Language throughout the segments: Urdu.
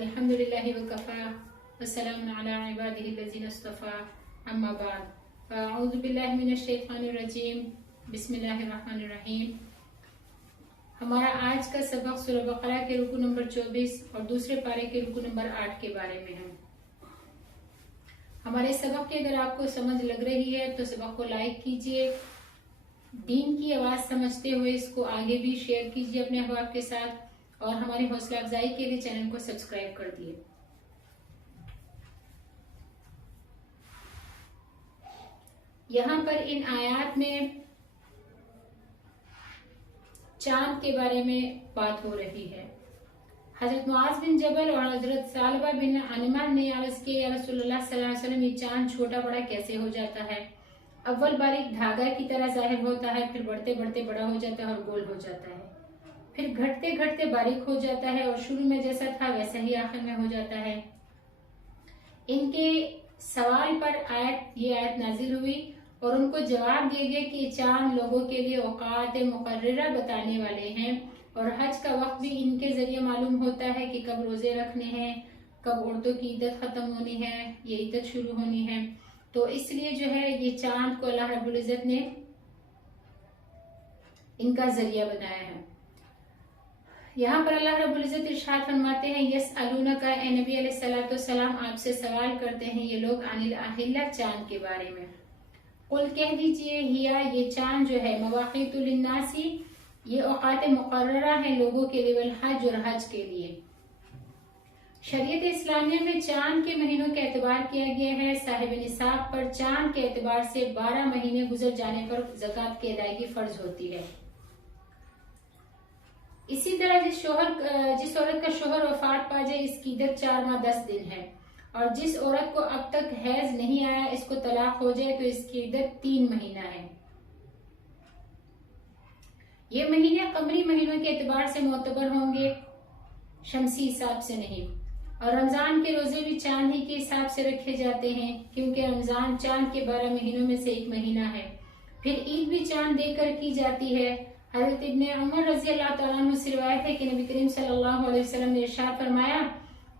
الحمدللہ وکفا والسلام علی عبادہ الذین اصطفیٰ اما بعد فاعوذ باللہ من الشیطان الرجیم بسم اللہ الرحمن الرحیم۔ ہمارا آج کا سبق سورہ بقرہ کے رکوع نمبر 24 اور دوسرے پارے کے رکوع نمبر 8 کے بارے میں ہے۔ ہمارے سبق کی اگر آپ کو سمجھ لگ رہی ہے تو سبق کو لائک کیجئے، دین کی آواز سمجھتے ہوئے اس کو آگے بھی شیئر کیجئے اپنے احباب کے ساتھ، اور ہماری حوصلہ افزائی کے لیے چینل کو سبسکرائب کر دیے۔ یہاں پر ان آیات میں چاند کے بارے میں بات ہو رہی ہے۔ حضرت معاذ بن جبل اور حضرت ثعلبہ بن عنمہ نے عرض کیا، یا رسول اللہ صلی اللہ علیہ وسلم، یہ چاند چھوٹا بڑا کیسے ہو جاتا ہے؟ اول باریک دھاگا کی طرح ظاہر ہوتا ہے، پھر بڑھتے بڑھتے بڑا ہو جاتا ہے اور گول ہو جاتا ہے، پھر گھٹتے گھٹتے باریک ہو جاتا ہے اور شروع میں جیسا تھا ویسا ہی آخر میں ہو جاتا ہے۔ ان کے سوال پر یہ آیت نازل ہوئی اور ان کو جواب دیا گیا کہ چاند لوگوں کے لیے اوقات مقررہ بتانے والے ہیں، اور حج کا وقت بھی ان کے ذریعے معلوم ہوتا ہے کہ کب روزے رکھنے ہیں، کب عورتوں کی عدت ختم ہونی ہے، یہ عدت شروع ہونی ہے۔ تو اس لیے جو ہے یہ چاند کو اللہ رب العزت نے ان کا ذریعہ بنایا ہے۔ یہاں پر اللہ رب العزت ارشاد فرماتے ہیں، یسألونک، اے نبی علیہ الصلوۃ والسلام آپ سے سوال کرتے ہیں یہ لوگ، عن الاہلہ، چاند کے بارے میں۔ قل کہہ دیجئے، ہیا، یہ چاند جو ہے، مواقیت للناس، یہ اوقات مقررہ ہیں لوگوں کے لیے، والحج، اور حج کے لیے۔ شریعت اسلامیہ میں چاند کے مہینوں کا اعتبار کیا گیا ہے۔ صاحب نصاب پر چاند کے اعتبار سے 12 مہینے گزر جانے پر زکوٰۃ کی ادائیگی فرض ہوتی ہے۔ اسی طرح جس عورت کا شوہر وفات پا جائے، اس کی عدت 4 ماہ 10 دن ہے، اور جس عورت کو اب تک حیض نہیں آیا، اس کو طلاق ہو جائے تو اس کی عدت 3 مہینہ ہے۔ یہ مہینے قمری مہینوں کے اعتبار سے معتبر ہوں گے، شمسی حساب سے نہیں۔ اور رمضان کے روزے بھی چاند ہی کے حساب سے رکھے جاتے ہیں، کیونکہ رمضان چاند کے 12 مہینوں میں سے ایک مہینہ ہے۔ پھر عید بھی چاند دیکھ کر کی جاتی ہے۔ حضرت ابن عمر رضی اللہ تعالیٰ عنہ سے روایت ہے کہ نبی کریم صلی اللہ علیہ وسلم نے ارشاد فرمایا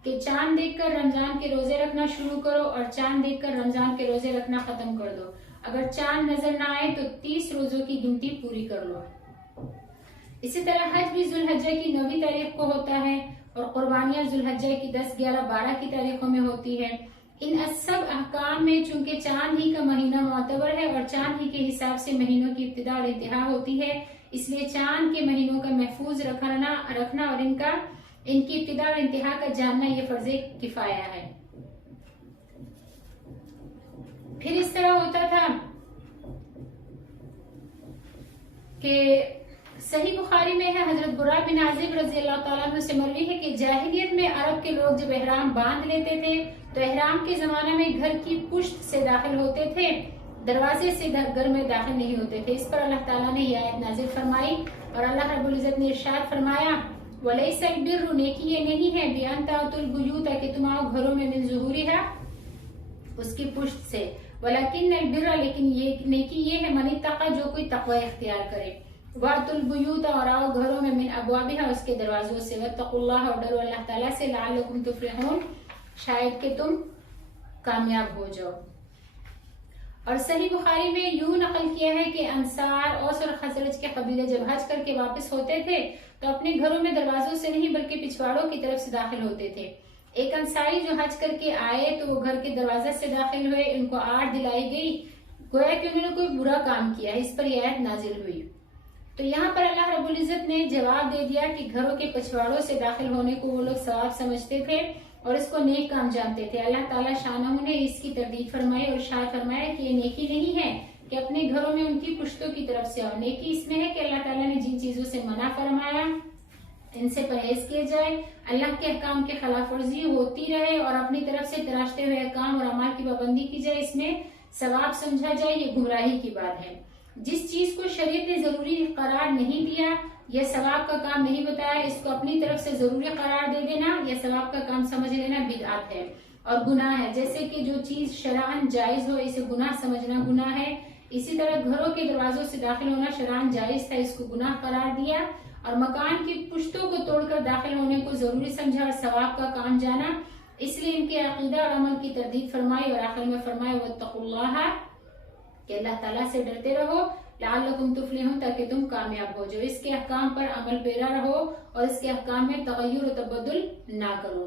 کہ چاند دیکھ کر رمضان کے روزے رکھنا شروع کرو، اور چاند دیکھ کر رمضان کے روزے رکھنا ختم کر دو۔ اگر چاند نظر نہ آئے تو 30 روزوں کی گنتی پوری کر لو۔ اسی طرح حج بھی ذوالحجہ کی 9 تاریخ کو ہوتا ہے، اور قربانیاں ذوالحجہ کی 10، 11، 12 کی تاریخوں میں ہوتی ہے۔ ان سب احکام میں چونکہ چاند ہی کا مہینہ معتبر ہے اور چاند ہی کے حساب سے مہینوں کی ابتدا اور انتہا ہوتی ہے، اس لیے چاند کے مہینوں کا محفوظ رکھنا اور ان کی ابتدا اور انتہا کا جاننا یہ فرض کفایہ ہے۔ پھر اس طرح ہوتا تھا کہ صحیح بخاری میں ہے، حضرت برا بن عازب رضی اللہ تعالیٰ عنہ سے مروی ہے کہ جاہلیت میں عرب کے لوگ جب احرام باندھ لیتے تھے تو احرام کے زمانہ میں گھر کی پشت سے داخل ہوتے تھے، دروازے سے گھر میں داخل نہیں ہوتے تھے۔ اس پر اللہ تعالیٰ نے یہ آیت نازل فرمائی، اور اللہ رب العزت نے ارشاد فرمایا، وَلَيْسَ الْبِرُّ، نیکی یہ نہیں ہے، بِأَن تَأْتُوا الْبُيُوتَ، کہ تم آؤ گھروں میں، مِن ظُهُورِهَا، اس کی پشت سے، وَلَكِنَّ الْبِرَّ، لیکن یہ نیکی یہ ہے، مَنِ اتَّقَى، جو کوئی تقوی اختیار کرے، وَأْتُوا الْبُيُوتَ، اور آؤ گھروں میں، مِن أَبْوَابِهَا، اس کے دروازوں سے، وَاتَّقُوا اللَّهَ، اور ڈرو اللہ تعالیٰ سے، لَعَلَّكُمْ تُفْلِحُونَ، شاید کہ تم کامیاب ہو جاؤ۔ اور صحیح بخاری میں یوں نقل کیا ہے کہ انصار، اوس اور خزرج کے قبیلے جب حج کر کے واپس ہوتے تھے تو اپنے گھروں میں دروازوں سے نہیں بلکہ پچھواڑوں کی طرف سے داخل ہوتے تھے۔ ایک انصاری جو حج کر کے آئے تو وہ گھر کے دروازے سے داخل ہوئے، ان کو آڑ دلائی گئی، گویا کہ انہوں نے کوئی برا کام کیا ہے، اس پر یہ آیت نازل ہوئی۔ تو یہاں پر اللہ رب العزت نے جواب دے دیا کہ گھروں کے پچھواڑوں سے داخل ہونے کو وہ لوگ ثواب سمجھتے تھے اور اس کو نیک کام جانتے تھے۔ اللہ تعالیٰ شانہ نے اس کی تردید فرمائی اور ارشاد فرمایا کہ یہ نیکی نہیں ہے کہ اپنے گھروں میں ان کی پشتوں کی طرف سے آؤ۔ نیکی اس میں ہے کہ اللہ تعالیٰ نے جن چیزوں سے منع فرمایا ان سے پرہیز کیا جائے، اللہ کے احکام کی خلاف ورزی ہوتی رہے اور اپنی طرف سے تراشتے ہوئے احکام اور اعمال کی پابندی کی جائے، اس میں ثواب سمجھا جائے، یہ گمراہی کی بات ہے۔ جس چیز کو شریعت نے ضروری قرار نہیں دیا یا ثواب کا کام نہیں بتایا، اس کو اپنی طرف سے ضروری قرار دے دینا یا ثواب کا کام سمجھ لینا بدعت ہے اور گناہ ہے۔ جیسے کہ جو چیز شرعاً جائز ہو اسے گناہ سمجھنا گناہ ہے، اسی طرح گھروں کے دروازوں سے داخل ہونا شرعاً جائز تھا، اس کو گناہ قرار دیا اور مکان کی پشتوں کو توڑ کر داخل ہونے کو ضروری سمجھا اور ثواب کا کام جانا، اس لیے ان کے عقیدہ اور عمل کی تردید فرمائی اور آخر میں فرمایا واتقوا اللہ، کہ اللہ تعالیٰ سے ڈرتے رہو، لعلکم تفلحون، تاکہ تم کامیاب ہو جاؤ، اس کے احکام پر عمل پیرا رہو اور اس کے احکام میں تغیر و تبدل نہ کرو۔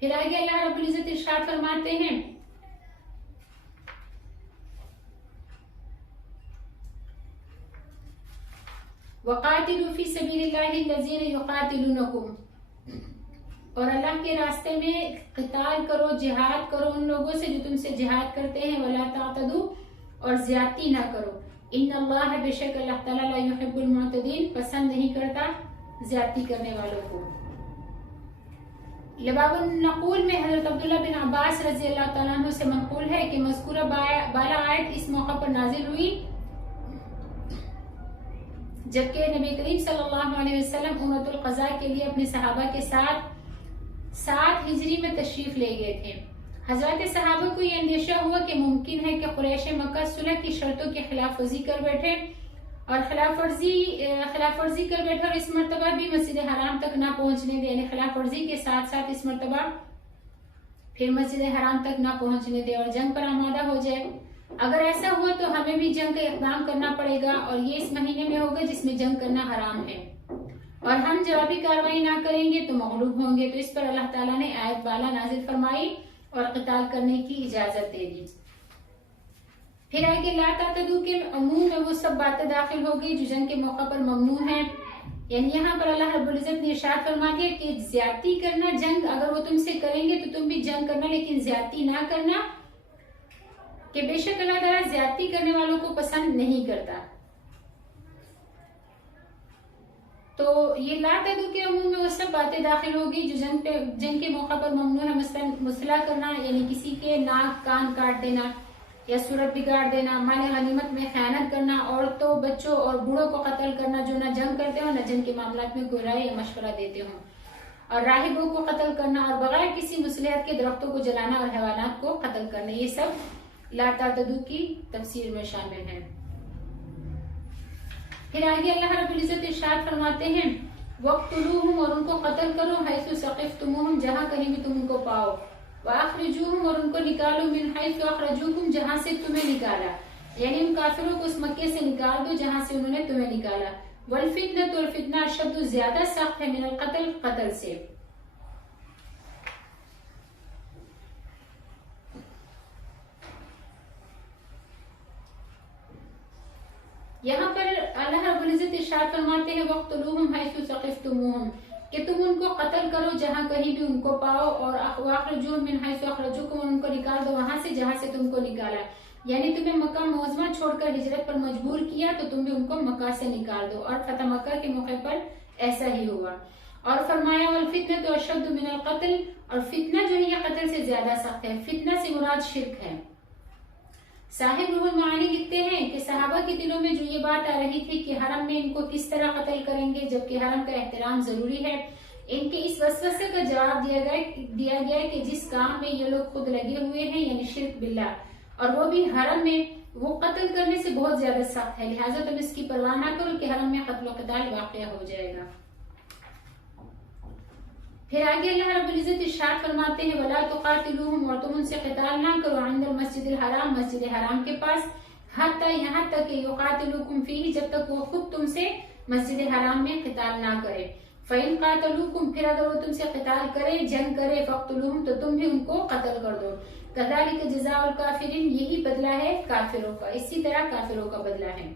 پھر آگے اللہ رب العزت ارشاد فرماتے ہیں وَقَاتِلُوا فِي سَبِيلِ اللَّهِ الَّذِينَ يُقَاتِلُونَكُمْ، اور اللہ کے راستے میں قتال کرو، جہاد کرو ان لوگوں سے جو تم سے جہاد کرتے ہیں، وَلَا تَعْتَدُوا، اور زیادتی نہ کرو، إِنَّ اللَّهَ، بے شک اللہ تعالیٰ لا يُحِبُّ الْمُعْتَدِينَ، پسند نہیں کرتا زیادتی کرنے والوں کو۔ لباب النقول میں حضرت عبداللہ بن عباس رضی اللہ تعالیٰ عنہ سے منقول ہے کہ مذکورہ بالا آیت اس موقع پر نازل ہوئی جبکہ نبی کریم صلی اللہ علیہ وسلم عمرۃ القضاء کے لیے اپنے صحابہ کے ساتھ 7 ہجری میں تشریف لے گئے تھے۔ حضرات صحابہ کو یہ اندیشہ ہوا کہ ممکن ہے کہ قریش مکہ صلح کی شرطوں کی خلاف ورزی کر بیٹھے اور خلاف ورزی کر بیٹھے اور اس مرتبہ بھی مسجد حرام تک نہ پہنچنے دے، یعنی خلاف ورزی کے ساتھ ساتھ اس مرتبہ پھر مسجد حرام تک نہ پہنچنے دے اور جنگ پر آمادہ ہو جائے۔ اگر ایسا ہوا تو ہمیں بھی جنگ کا اقدام کرنا پڑے گا اور یہ اس مہینے میں ہوگا جس میں جنگ کرنا حرام ہے، اور ہم جوابی کارروائی نہ کریں گے تو مغلوب ہوں گے۔ تو اس پر اللہ تعالیٰ نے آیت بالا نازل فرمائی اور قتال کرنے کی اجازت دے دی۔ پھر آگے لا تعتدوا کے عموم میں وہ سب باتیں داخل ہو گئی جو جنگ کے موقع پر ممنوع ہیں، یعنی یہاں پر اللہ رب العزت نے ارشاد فرما دیا کہ زیادتی کرنا، جنگ اگر وہ تم سے کریں گے تو تم بھی جنگ کرنا، لیکن زیادتی نہ کرنا، کہ بے شک اللہ تعالیٰ زیادتی کرنے والوں کو پسند نہیں کرتا۔ تو یہ لا تعتدوا کے عموم میں وہ سب باتیں داخل ہوگی جو جنگ کے موقع پر ممنوع ہے، مثلا مسلح کرنا، یعنی کسی کے ناک کان کاٹ دینا یا صورت بگاڑ دینا، مال غنیمت میں خیانت کرنا، عورتوں بچوں اور بوڑھوں کو قتل کرنا جو نہ جنگ کرتے ہوں نہ جنگ کے معاملات میں کوئی رائے یا مشورہ دیتے ہوں، اور راہبوں کو قتل کرنا اور بغیر کسی مصلحت کے درختوں کو جلانا اور حیوانات کو قتل کرنا، یہ سب لا تعتدوا کی تفسیر میں شامل ہیں۔ پھر آگے اللہ رب العزت ارشاد فرماتے ہیں وَاقْتُلُوهُمْ، اور ان کو قتل کرو، حَيْثُ ثَقِفْتُمُوهُمْ، جہاں کہیں بھی تم ان کو پاؤ، وَأَخْرِجُوهُمْ، اور ان کو نکالو، مِنْ حَيْثُ أَخْرَجُوكُمْ، جہاں سے تمہیں نکالا، یعنی ان کافروں کو اس مکے سے نکال دو جہاں سے انہوں نے تمہیں نکالا۔ وَالْفِتْنَةُ، اور فتنہ اشد، زیادہ سخت ہے، من القتل، قتل سے۔ یہاں پر اللہ رب العزت ارشاد فرماتے ہیں وَاقْتُلُوهُمْ حَيْثُ ثَقِفْتُمُوهُمْ، کہ تم ان کو قتل کرو جہاں کہیں بھی ان کو پاؤ، اور وَأَخْرِجُوهُمْ مِنْ حَيْثُ أَخْرَجُوكُمْ، ان کو نکال دو وہاں سے جہاں سے تم کو نکالا، یعنی تمہیں مکہ معظمہ چھوڑ کر ہجرت پر مجبور کیا تو تم بھی ان کو مکہ سے نکال دو، اور فتح مکہ کے موقع پر ایسا ہی ہوا۔ اور فرمایا وَالْفِتْنَةُ أَشَدُّ مِنَ الْقَتْلِ، اور فتنہ جو ہے یہ قتل سے زیادہ سخت ہے۔ فتنہ سے مراد شرک ہے۔ صاحب روح المعانی لکھتے ہیں کہ صحابہ کے دلوں میں جو یہ بات آ رہی تھی کہ حرم میں ان کو کس طرح قتل کریں گے جبکہ حرم کا احترام ضروری ہے، ان کے اس وسوسے کا جواب دیا گیا کہ جس کام میں یہ لوگ خود لگے ہوئے ہیں، یعنی شرک باللہ، اور وہ بھی حرم میں، وہ قتل کرنے سے بہت زیادہ سخت ہے، لہٰذا تم اس کی پرواہ نہ کرو کہ حرم میں قتل و قتال واقع ہو جائے گا۔ پھر آگے اللہ رب العزت ارشاد فرماتے ہیں وَلَا تُقَاتِلُوهُمْ، اور تم ان سے قتال نہ کرو، عند المسجد الحرام، مسجد حرام کے پاس، حتیٰ یہاں تک کہ یقاتلوکم فیہ، جب تک وہ خود تم سے مسجد حرام میں قتال نہ کرے۔ فَإِن قَاتَلُوكُمْ، پھر اگر وہ تم سے قتال کرے، جنگ کرے، فَاقْتُلُوهُمْ، تو تم بھی ان کو قتل کر دو۔ كَذَلِكَ جَزَاءُ الْكَافِرِينَ، یہی بدلہ ہے کافروں کا، اسی طرح کافروں کا بدلہ ہے۔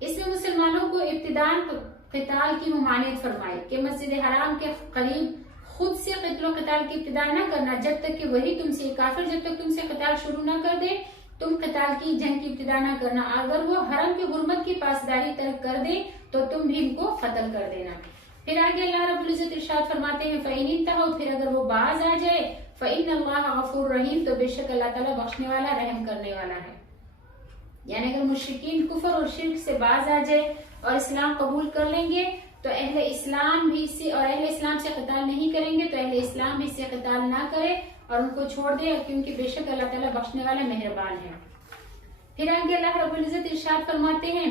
اس میں مسلمانوں کو ابتداءً قتال کی ممانعت فرمائی کہ مسجد حرام کے قریب خود سے قتل و قتال کی ابتدا نہ کرنا جب تک کہ وہی تم سے، کافر جب تک تم سے قتال شروع نہ کر دے تم قتال کی، جنگ کی ابتدا نہ کرنا، اگر وہ حرم کی حرمت کی پاسداری ترک کر دے تو تم بھی ان کو قتل کر دینا۔ پھر آگے اللہ رب العزت ارشاد فرماتے ہیں فَإِنِ انْتَهَوْا، پھر اگر وہ باز آ جائے، فَإِنَّ اللَّهَ غَفُورٌ رَحِيمٌ، تو بے شک اللہ تعالیٰ بخشنے والا، رحم کرنے والا ہے۔ یعنی اگر مشرکین کفر اور شرک سے باز آ جائے اور اسلام قبول کر لیں گے تو اہل اسلام بھی اس سے، اور اہل اسلام سے قتال نہیں کریں گے تو اہل اسلام بھی اس سے قتال نہ کرے اور ان کو چھوڑ دے، کیونکہ بے شک اللہ تعالیٰ بخشنے والا، مہربان ہے۔ پھر آگے اللہ رب العزت ارشاد فرماتے ہیں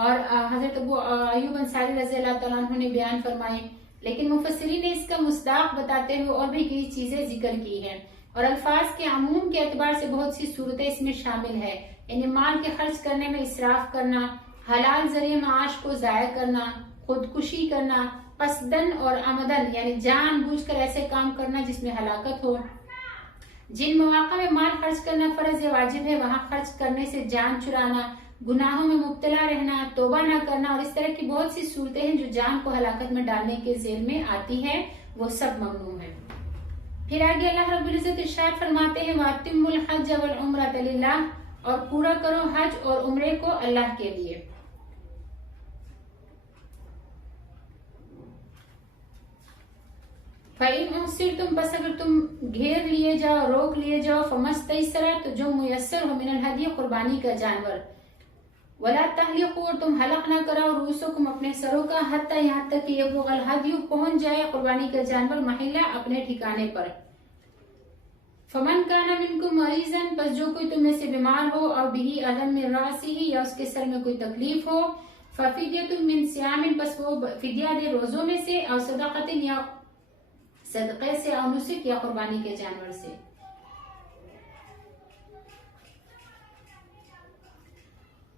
اور حضرت ابو ایوب انصاری رضی اللہ تعالیٰ عنہ نے بیان فرمائے، لیکن مفسرین نے اس کا مصداق بتاتے ہوئے اور بھی کئی چیزیں ذکر کی ہیں، اور الفاظ کے عموم کے اعتبار سے بہت سی صورتیں اس میں شامل ہے، یعنی مال کے خرچ کرنے میں اسراف کرنا، حلال ذریعہ معاش کو ضائع کرنا، خودکشی کرنا، قصدن اور عمدن یعنی جان بوجھ کر ایسے کام کرنا جس میں ہلاکت ہو۔ جن مواقع میں مال خرچ کرنا فرض یا واجب ہے وہاں خرچ کرنے سے جان چرانا، گناہوں میں مبتلا رہنا، توبہ نہ کرنا اور اس طرح کی بہت سی صورتیں ہیں جو جان کو ہلاکت میں ڈالنے کے ذیل میں آتی ہے، وہ سب ممنوع ہے۔ پھر آگے اللہ رب العزت ارشاد فرماتے ہیں وَأَتِمُّوا الْحَجَّ وَالْعُمْرَةَ لِلَّهِ، اور پورا کرو حج اور عمرے کو اللہ کے لیے۔ فَإِنْ أُحْصِرْتُمْ، بس اگر تم گھیر لیے جاؤ، روک لیے جاؤ، فَمَا اسْتَيْسَرَ، تو جو میسر ہو، مِنَ الْهَدْيِ، قربانی کا جانور، وَلَا تَحْلِقُوا، اور تم حلق نہ کراؤ، رؤوسکم، اپنے سروں کا، حتیٰ یہاں تک کہ یبلغ الْهَدْيُ، پہنچ جائے قربانی کا جانور، محلہ، اپنے ٹھکانے پر۔ فَمَنْ كَانَ مِنْكُمْ مَرِيضًا، پس جو کوئی تم میں سے بیمار ہو، اور بِهِ أَذًى مِنْ رَأْسِهِ، یا اس کے سر میں کوئی تکلیف ہو، فَفِدْيَةٌ مِنْ صِيَامٍ، پس وہ فدیہ دے روزوں میں سے، اور صدقۃ، یا صدقے سے، اور نسک، یا قربانی کے جانور سے۔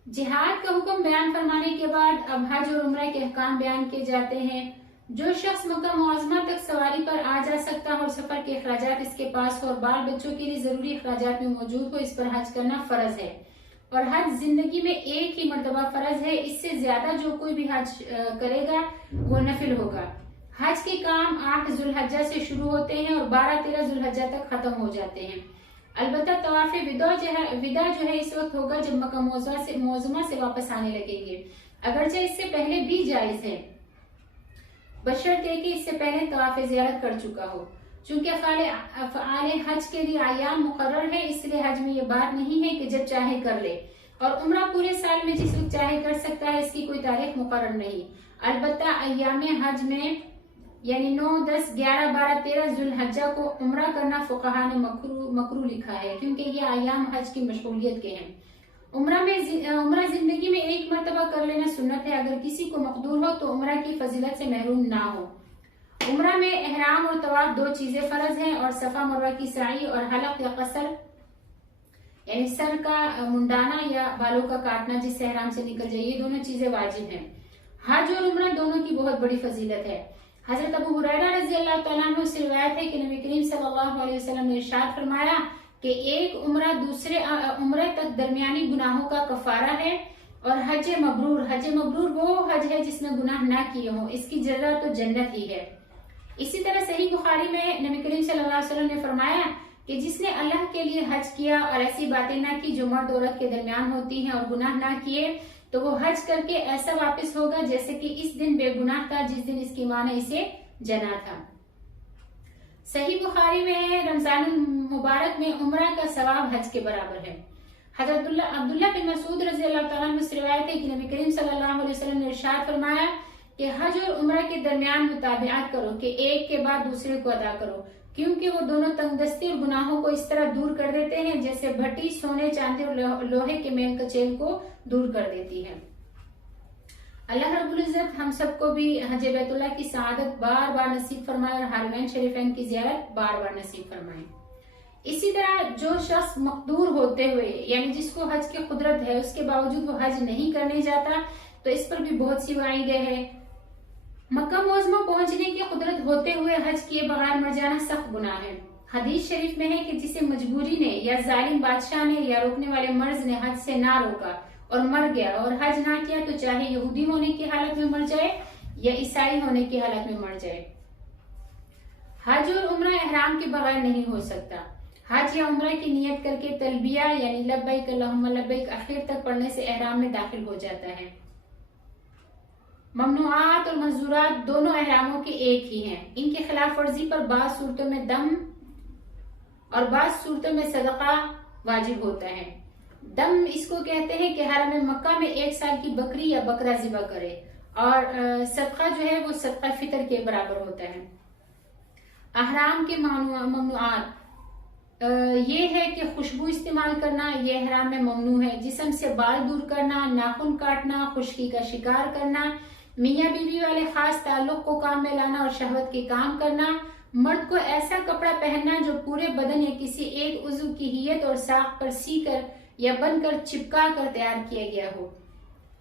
جہاد کا حکم بیان فرمانے کے بعد اب حج اور عمرہ کے احکام بیان کیے جاتے ہیں۔ جو شخص مکہ معظمہ تک سواری پر آ جا سکتا ہو اور سفر کے اخراجات اس کے پاس ہو اور بال بچوں کے لیے ضروری اخراجات میں موجود ہو، اس پر حج کرنا فرض ہے، اور حج زندگی میں ایک ہی مرتبہ فرض ہے، اس سے زیادہ جو کوئی بھی حج کرے گا وہ نفل ہوگا۔ حج کے کام 8 ذوالحجہ سے شروع ہوتے ہیں اور 12-13 ذوالحجہ تک ختم ہو جاتے ہیں۔ البتہ طواف وداع جو ہے اس وقت ہوگا جب مکہ معظمہ سے واپس آنے لگیں گے، اگرچہ اس سے پہلے بھی جائز ہے، بشرطے کہ اس سے پہلے طواف زیارت کر چکا ہو۔ چونکہ افعال حج کے لیے ایام مقرر ہے، اس لیے حج میں یہ بات نہیں ہے کہ جب چاہے کر لے، اور عمرہ پورے سال میں جس وقت چاہے کر سکتا ہے، اس کی کوئی تاریخ مقرر نہیں۔ البتہ ایام حج میں یعنی 9، 10، 11، 12، 13 ذوالحجہ کو عمرہ کرنا فقہاء نے مکروہ لکھا ہے، کیونکہ یہ ایام حج کی مشغولیت کے ہیں۔ عمرہ زندگی میں ایک مرتبہ کر لینا سنت ہے، اگر کسی کو مقدور ہو تو عمرہ کی فضیلت سے محروم نہ ہو۔ عمرہ میں احرام اور طواف 2 چیزیں فرض ہیں، اور صفا مروہ کی سعی اور حلق یا قصر یعنی سر کا منڈانا یا بالوں کا کاٹنا جس سے احرام سے نکل جائے، یہ دونوں چیزیں واجب ہیں۔ حج اور عمرہ دونوں کی بہت بڑی فضیلت ہے۔ حضرت ابو ہریرہ رضی اللہ تعالیٰ عنہ سے روایت ہے کہ نبی کریم صلی اللہ علیہ وسلم نے ارشاد فرمایا کہ ایک عمرہ دوسرے عمرے تک درمیانی گناہوں کا کفارہ ہے، اور حج مبرور وہ حج ہے جس میں گناہ نہ کیے ہوں، اس کی جزا تو جنت ہی ہے۔ اسی طرح صحیح بخاری میں نبی کریم صلی اللہ علیہ وسلم نے فرمایا کہ جس نے اللہ کے لیے حج کیا اور ایسی باتیں نہ کی جو مرد عورت کے درمیان ہوتی ہیں، اور گناہ نہ کیے، تو وہ حج کر کے ایسا واپس ہوگا جیسے کہ اس دن بے گناہ تھا جس دن اس کی ماں نے اسے جنا تھا۔ صحیح بخاری میں ہے رمضان المبارک میں عمرہ کا ثواب حج کے برابر ہے۔ حضرت عبداللہ بن مسعود رضی اللہ تعالیٰ عنہ سے روایت ہے کہ نبی کریم صلی اللہ علیہ وسلم نے ارشاد فرمایا کہ حج اور عمرہ کے درمیان متابعت کرو کہ ایک کے بعد دوسرے کو ادا کرو، کیونکہ وہ دونوں تنگ دستی اور گناہوں کو اس طرح دور کر دیتے ہیں جیسے بھٹی سونے، چاندی اور لوہے کے میل کچیل کو دور کر دیتی ہے۔ اللہ رب العزت ہم سب کو بھی حج بیت اللہ کی سعادت بار بار نصیب فرمائے اور حرمین شریفین کی زیارت بار بار نصیب فرمائے۔ اسی طرح جو شخص مقدور ہوتے ہوئے یعنی جس کو حج کی قدرت ہے اس کے باوجود وہ حج نہیں کرنے جاتا تو اس پر بھی بہت سی وعیدیں ہیں۔ مکہ معظمہ پہنچنے کی قدرت ہوتے ہوئے حج کیے بغیر مر جانا سخت گناہ ہے۔ حدیث شریف میں ہے کہ جسے مجبوری نے یا ظالم بادشاہ نے یا روکنے والے مرض نے حج سے نہ روکا اور مر گیا اور حج نہ کیا تو چاہے یہودی ہونے کی حالت میں مر جائے یا عیسائی ہونے کی حالت میں مر جائے۔ حج اور عمرہ احرام کے بغیر نہیں ہو سکتا۔ حج یا عمرہ کی نیت کر کے تلبیہ یعنی لبیک اللہم لبیک آخر تک پڑھنے سے احرام میں داخل ہو جاتا ہے۔ ممنوعات اور محظورات دونوں احراموں کے ایک ہی ہیں۔ ان کی خلاف ورزی پر بعض صورتوں میں دم اور بعض صورتوں میں صدقہ واجب ہوتا ہے۔ دم اس کو کہتے ہیں کہ حرم مکہ میں 1 سال کی بکری یا بکرا ذبح کرے، اور صدقہ جو ہے وہ صدقہ فطر کے برابر ہوتا ہے۔ احرام کے ممنوعات یہ ہے کہ خوشبو استعمال کرنا یہ احرام میں ممنوع ہے، جسم سے بال دور کرنا، ناخن کاٹنا، خشکی کا شکار کرنا، میاں بیوی والے خاص تعلق کو کام میں لانا اور شہوت کے کام کرنا، مرد کو ایسا کپڑا پہننا جو پورے بدن یا کسی ایک عضو کی ہیئت اور ساخت پر سی کر یا بن کر چپکا کر تیار کیا گیا ہو،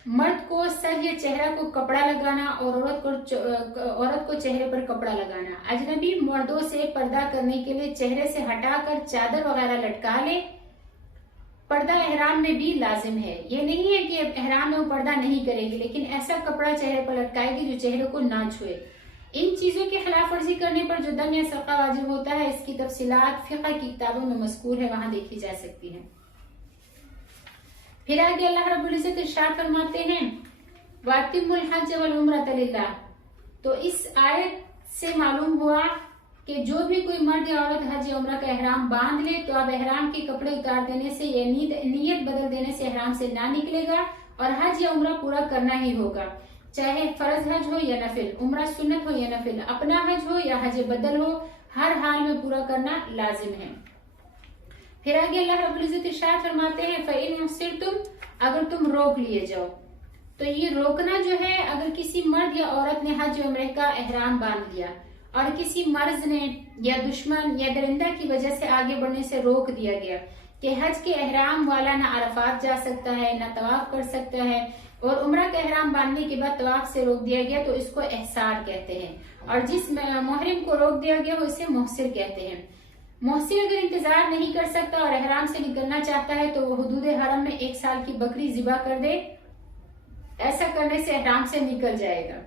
مرد کو سر یا چہرہ کو کپڑا لگانا اور عورت کو چہرے پر کپڑا لگانا، اجنبی مردوں سے پردہ کرنے کے لیے چہرے سے ہٹا کر چادر وغیرہ لٹکا لے، پردہ احرام میں بھی لازم ہے، یہ نہیں ہے کہ احرام میں وہ پردہ نہیں کرے گی لیکن ایسا کپڑا چہرے پر لٹکائے گی جو چہرے کو نہ چھوئے۔ ان چیزوں کی خلاف ورزی کرنے پر جو دم یا صدقہ واجب ہوتا ہے اس کی تفصیلات فقہ کی کتابوں میں مذکور ہے، وہاں دیکھی جا سکتی ہیں۔ پھر آگے اللہ رب العزت ارشاد فرماتے ہیں وَأَتِمُّوا الْحَجَّ وَالْعُمْرَةَ لِلَّهِ، تو اس آیت سے معلوم ہوا کہ جو بھی کوئی مرد یا عورت حج یا عمرہ کا احرام باندھ لے تو اب احرام کے کپڑے اتار دینے سے یا نیت بدل دینے سے احرام سے نہ نکلے گا اور حج یا عمرہ پورا کرنا ہی ہوگا، چاہے فرض حج ہو یا نفل، عمرہ سنت ہو یا نفل، اپنا حج ہو یا حج بدل ہو، ہر حال میں پورا کرنا لازم ہے۔ پھر آگے اللہ رب العزت ارشاد فرماتے ہیں فَإِنْ يُحْصِرْتُمْ، اگر تم روک لیے جاؤ، تو یہ روکنا جو ہے اگر کسی مرد یا عورت نے حج عمرہ کا احرام باندھ لیا اور کسی مرض نے یا دشمن یا درندہ کی وجہ سے آگے بڑھنے سے روک دیا گیا کہ حج کے احرام والا نہ عرفات جا سکتا ہے نہ طواف کر سکتا ہے اور عمرہ کا احرام باندھنے کے بعد طواف سے روک دیا گیا تو اس کو احصار کہتے ہیں، اور جس محرم کو روک دیا گیا وہ اسے محصر کہتے ہیں۔ محصر اگر انتظار نہیں کر سکتا اور احرام سے نکلنا چاہتا ہے تو وہ حدود حرم میں 1 سال کی بکری ذبح کر دے، ایسا کرنے سے احرام سے نکل جائے گا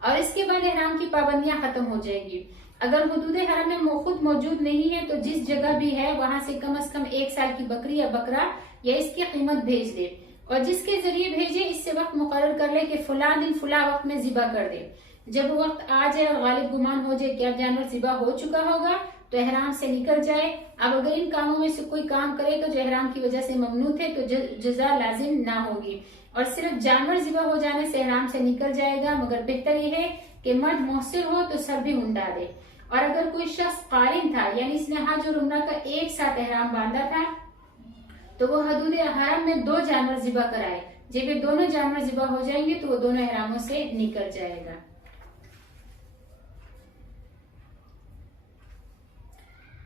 اور اس کے بعد احرام کی پابندیاں ختم ہو جائیں گی۔ اگر حدود حرم میں خود موجود نہیں ہے تو جس جگہ بھی ہے وہاں سے کم از کم 1 سال کی بکری یا بکرا یا اس کی قیمت بھیج دے، اور جس کے ذریعے بھیجے اس سے وقت مقرر کر لے کہ فلاں دن فلاں وقت میں ذبح کر دے۔ جب وقت آ جائے اور غالب گمان ہو جائے کہ اب جانور ذبح ہو چکا ہوگا تو احرام سے نکل جائے۔ اب اگر ان کاموں میں سے کوئی کام کرے تو جو احرام کی وجہ سے ممنوع تھے تو جزا لازم نہ ہوگی، اور صرف جانور ذبح ہو جانے سے احرام سے نکل جائے گا، مگر بہتر یہ ہے کہ مرد محصر ہو تو سر بھی منڈا دے۔ اور اگر کوئی شخص قارن تھا یعنی اس نے حج اور عمرہ کا ایک ساتھ احرام باندھا تھا تو وہ حدود حرم میں 2 جانور ذبح کرائے، جب یہ دونوں جانور ذبح ہو جائیں گے تو وہ دونوں احراموں سے نکل جائے گا۔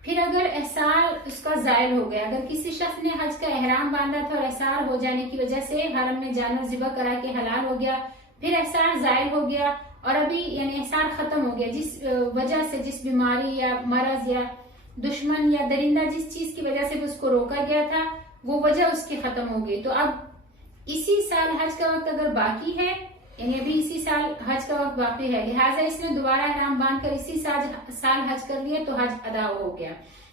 پھر اگر احصار اس کا زائل ہو گیا، اگر کسی شخص نے حج کا احرام باندھا تھا اور احصار ہو جانے کی وجہ سے حرم میں جانور ذبح کرا کے حلال ہو گیا، پھر احصار زائل ہو گیا اور ابھی یعنی احصار ختم ہو گیا، جس وجہ سے جس بیماری یا مرض یا دشمن یا درندہ جس چیز کی وجہ سے اس کو روکا گیا تھا وہ وجہ اس کی ختم ہو گئی، تو اب اسی سال حج کا وقت اگر باقی ہے یعنی ابھی اسی سال حج کا وقت باقی ہے، لہٰذا اس نے دوبارہ احرام باندھ کر اسی سال حج کر لیا تو حج ادا ہو گیا،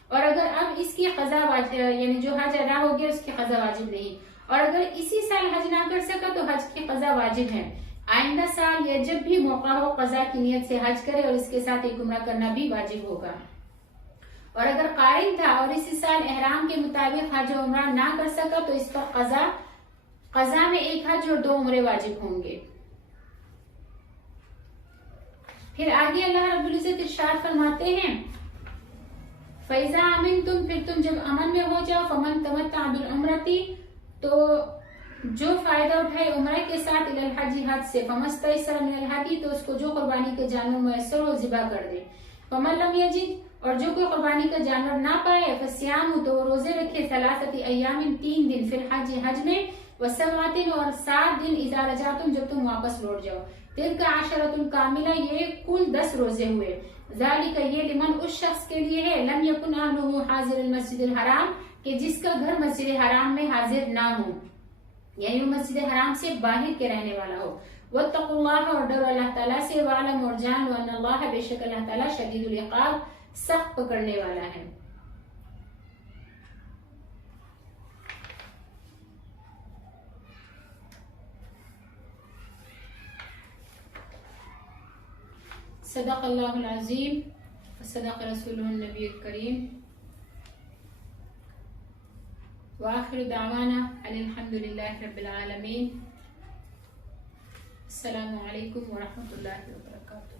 اور اگر اب اس کی قضا یعنی جو حج ادا ہو گیا اس کی قضا واجب نہیں، اور اگر اسی سال حج نہ کر سکا تو حج کی قضا واجب ہے، آئندہ سال یا جب بھی موقع ہو قضا کی نیت سے حج کرے اور اس کے ساتھ ایک عمرہ کرنا بھی واجب ہوگا۔ اور اگر قارن تھا اور اسی سال احرام کے مطابق حج و عمرہ نہ کر سکا تو اس پر قضا میں 1 حج اور 2 عمرے واجب ہوں گے۔ پھر آگے اللہ رب العزت ارشاد فرماتے ہیں فَإِذَا آمِنْتُمْ، پھر تم جب امن میں ہو جاؤ، فَمَنْ تَمَتَّعَ بِالْعُمْرَةِ، تو جو فائدہ اٹھائے عمرہ کے ساتھ الی الحج حج سے، فَمَا اسْتَيْسَرَ مِنَ الْهَدْيِ، تو اس کو جو قربانی کا جانور میسر ہو ذبح کر دے، فَمَنْ لَمْ يَجِدْ، اور جو کوئی قربانی کا جانور نہ پائے، فَصِيَامُ، تو وہ روزے رکھے، 3 ایام 3 دن، فی الحج حج میں، وَسَبْعَةٍ، اور 7 دن، اذا رجعتم، جب تم واپس لوٹ جاؤ، تلک عشرۃ کاملہ، یہ کل 10 روزے ہوئے، ذالک، یہ لمن، اس شخص کے لیے ہے، لم یکن اہلہ حاضر المسجد الحرام، کہ جس کا گھر مسجد حرام میں حاضر نہ ہو، یعنی وہ مسجد حرام سے باہر کے رہنے والا ہو، واتقوا اللہ، اور ڈرو اللہ تعالیٰ سے، وعلم، اور جان لو، ان اللہ، بے شک اللہ تعالیٰ، شدید العقاب، سخت پکڑنے والا ہے۔ صدق اللہ العظیم، صدق رسولہ النبی الکریم، وآخر دعوانا ان الحمد للہ رب العالمین۔ السلام علیکم ورحمۃ اللہ وبرکاتہ۔